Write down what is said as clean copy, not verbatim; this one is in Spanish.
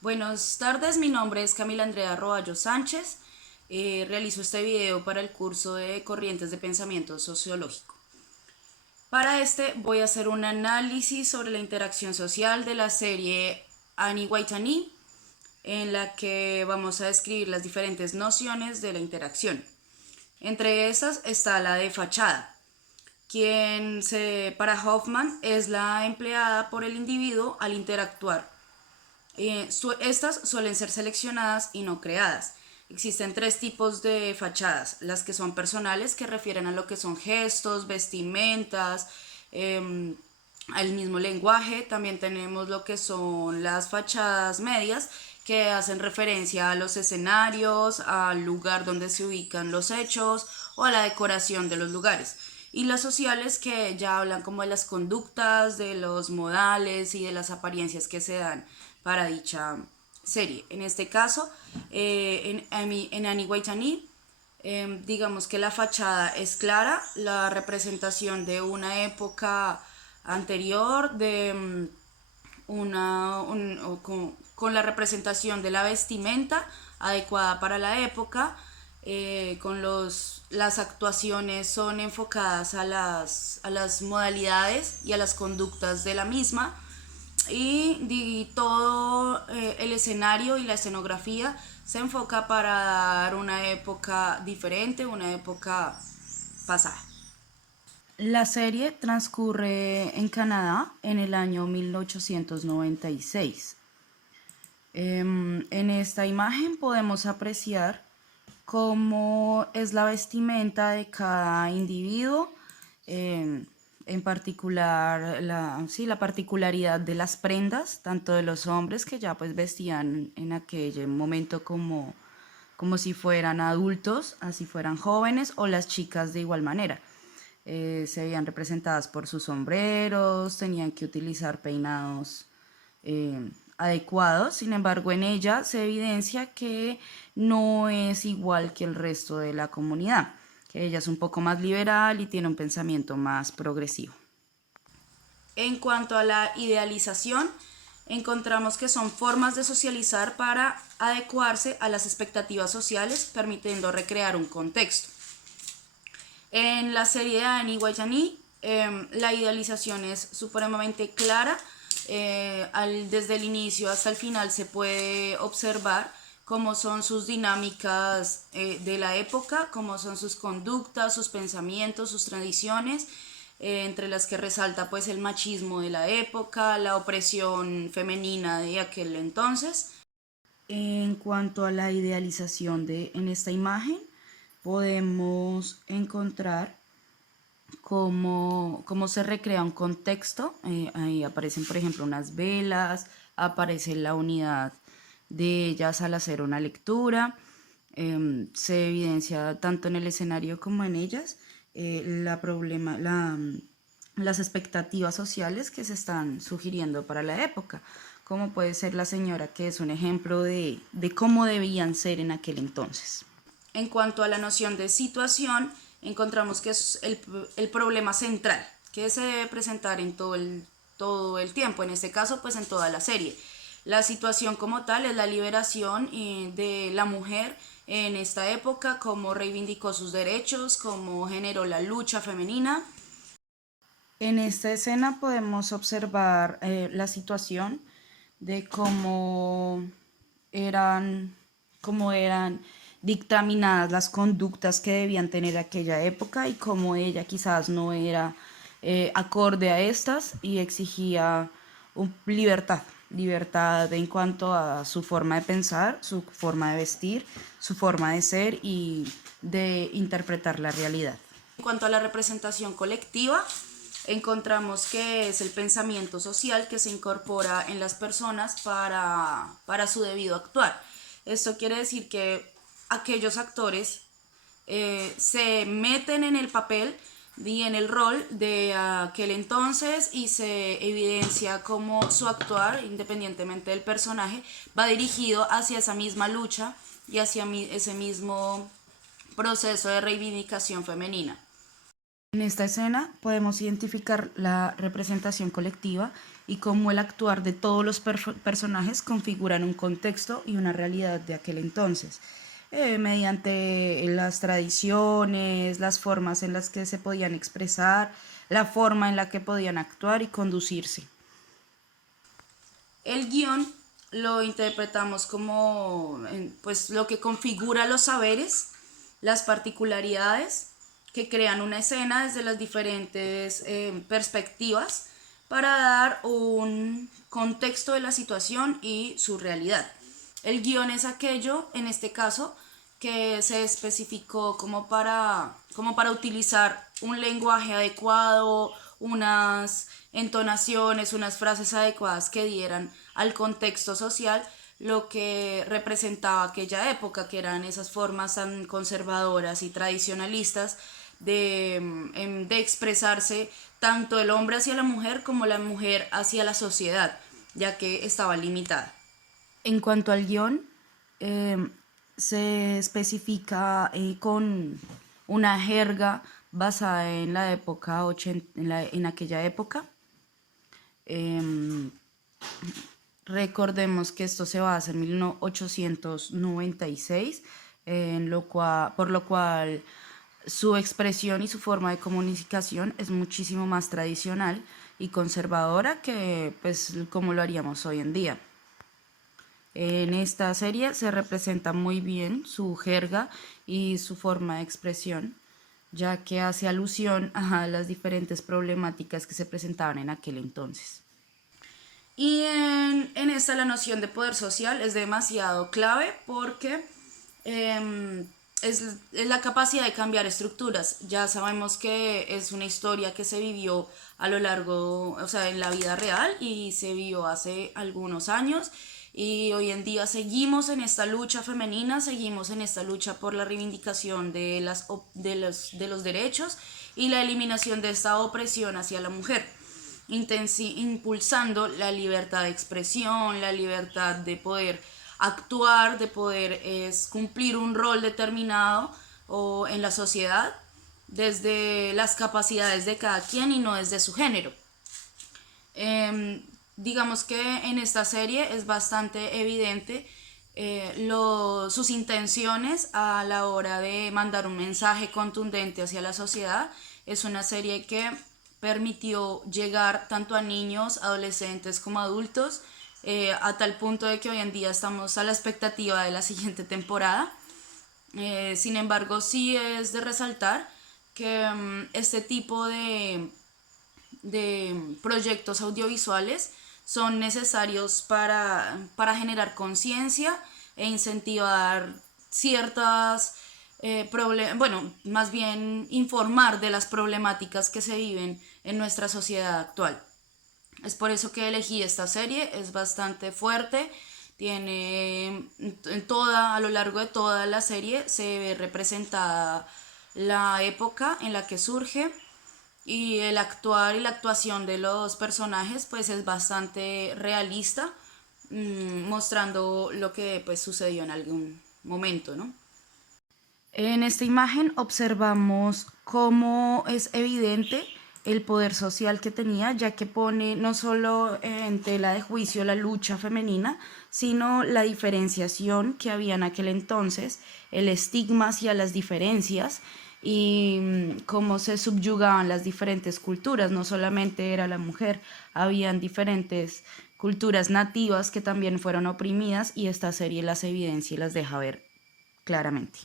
Buenas tardes, mi nombre es Camila Andrea Roballo Sánchez. Realizo este video para el curso de Corrientes de Pensamiento Sociológico. Para este voy a hacer un análisis sobre la interacción social de la serie Annie White, en la que vamos a describir las diferentes nociones de la interacción. Entre estas está la de fachada, para Hoffman es la empleada por el individuo al interactuar. Estas suelen ser seleccionadas y no creadas. Existen tres tipos de fachadas: las que son personales, que refieren a lo que son gestos, vestimentas, al mismo lenguaje. También tenemos lo que son las fachadas medias, que hacen referencia a los escenarios, al lugar donde se ubican los hechos o a la decoración de los lugares. Y las sociales, que ya hablan como de las conductas, de los modales y de las apariencias que se dan para dicha serie. En este caso, en Annie White, digamos que la fachada es clara, la representación de una época anterior, con la representación de la vestimenta adecuada para la época. Las actuaciones son enfocadas a las modalidades y a las conductas de la misma, y todo el escenario y la escenografía se enfoca para dar una época diferente, una época pasada. La serie transcurre en Canadá en el año 1896. En esta imagen podemos apreciar cómo es la vestimenta de cada individuo, en particular la particularidad de las prendas, tanto de los hombres, que ya pues vestían en aquel momento como si fueran adultos, así fueran jóvenes, o las chicas de igual manera. Se veían representadas por sus sombreros, tenían que utilizar peinados adecuados. Sin embargo, en ella se evidencia que no es igual que el resto de la comunidad, que ella es un poco más liberal y tiene un pensamiento más progresivo. En cuanto a la idealización, encontramos que son formas de socializar para adecuarse a las expectativas sociales, permitiendo recrear un contexto. En la serie de Annie White, la idealización es supremamente clara. Desde el inicio hasta el final se puede observar cómo son sus dinámicas de la época, cómo son sus conductas, sus pensamientos, sus tradiciones, entre las que resalta pues el machismo de la época, la opresión femenina de aquel entonces. En cuanto a la idealización en esta imagen, podemos encontrar cómo se recrea un contexto. Ahí aparecen, por ejemplo, unas velas, aparece la unidad de ellas al hacer una lectura. Se evidencia tanto en el escenario como en ellas las expectativas sociales que se están sugiriendo para la época, como puede ser la señora, que es un ejemplo de cómo debían ser en aquel entonces. En cuanto a la noción de situación, encontramos que es el problema central que se debe presentar en todo el tiempo, en este caso pues en toda la serie. La situación como tal es la liberación de la mujer en esta época, cómo reivindicó sus derechos, cómo generó la lucha femenina. En esta escena podemos observar la situación de eran, cómo eran dictaminadas las conductas que debían tener aquella época, y cómo ella quizás no era acorde a estas y exigía libertad en cuanto a su forma de pensar, su forma de vestir, su forma de ser y de interpretar la realidad. En cuanto a la representación colectiva, encontramos que es el pensamiento social que se incorpora en las personas para su debido actuar. Esto quiere decir que aquellos actores se meten en el papel y en el rol de aquel entonces, y se evidencia cómo su actuar, independientemente del personaje, va dirigido hacia esa misma lucha y hacia ese mismo proceso de reivindicación femenina. En esta escena podemos identificar la representación colectiva y cómo el actuar de todos los personajes configuran un contexto y una realidad de aquel entonces, mediante las tradiciones, las formas en las que se podían expresar, la forma en la que podían actuar y conducirse. El guión lo interpretamos como pues, lo que configura los saberes, las particularidades que crean una escena desde las diferentes perspectivas para dar un contexto de la situación y su realidad. El guión es aquello, en este caso, que se especificó como para utilizar un lenguaje adecuado, unas entonaciones, unas frases adecuadas que dieran al contexto social lo que representaba aquella época, que eran esas formas tan conservadoras y tradicionalistas de expresarse tanto el hombre hacia la mujer como la mujer hacia la sociedad, ya que estaba limitada. En cuanto al guión, se especifica con una jerga basada en la época en aquella época. Recordemos que esto se basa en 1896, por lo cual su expresión y su forma de comunicación es muchísimo más tradicional y conservadora que pues como lo haríamos hoy en día. En esta serie se representa muy bien su jerga y su forma de expresión, ya que hace alusión a las diferentes problemáticas que se presentaban en aquel entonces. Y en esta la noción de poder social es demasiado clave porque es la capacidad de cambiar estructuras. Ya sabemos que es una historia que se vivió a lo largo, o sea, en la vida real y se vivió hace algunos años. Y hoy en día seguimos en esta lucha femenina, seguimos en esta lucha por la reivindicación de los derechos y la eliminación de esta opresión hacia la mujer, impulsando la libertad de expresión, la libertad de poder actuar, de poder cumplir un rol determinado o en la sociedad desde las capacidades de cada quien y no desde su género. Digamos que en esta serie es bastante evidente sus intenciones a la hora de mandar un mensaje contundente hacia la sociedad. Es una serie que permitió llegar tanto a niños, adolescentes como adultos, a tal punto de que hoy en día estamos a la expectativa de la siguiente temporada. Sin embargo, sí es de resaltar que este tipo de proyectos audiovisuales son necesarios para generar conciencia e incentivar ciertas más bien informar de las problemáticas que se viven en nuestra sociedad actual. Es por eso que elegí esta serie, es bastante fuerte, tiene a lo largo de toda la serie se ve representada la época en la que surge y el actuar y la actuación de los personajes pues es bastante realista, mostrando lo que pues sucedió en algún momento, ¿no? En esta imagen observamos cómo es evidente el poder social que tenía, ya que pone no solo en tela de juicio la lucha femenina, sino la diferenciación que había en aquel entonces, el estigma hacia las diferencias y cómo se subyugaban las diferentes culturas. No solamente era la mujer, habían diferentes culturas nativas que también fueron oprimidas y esta serie las evidencia y las deja ver claramente.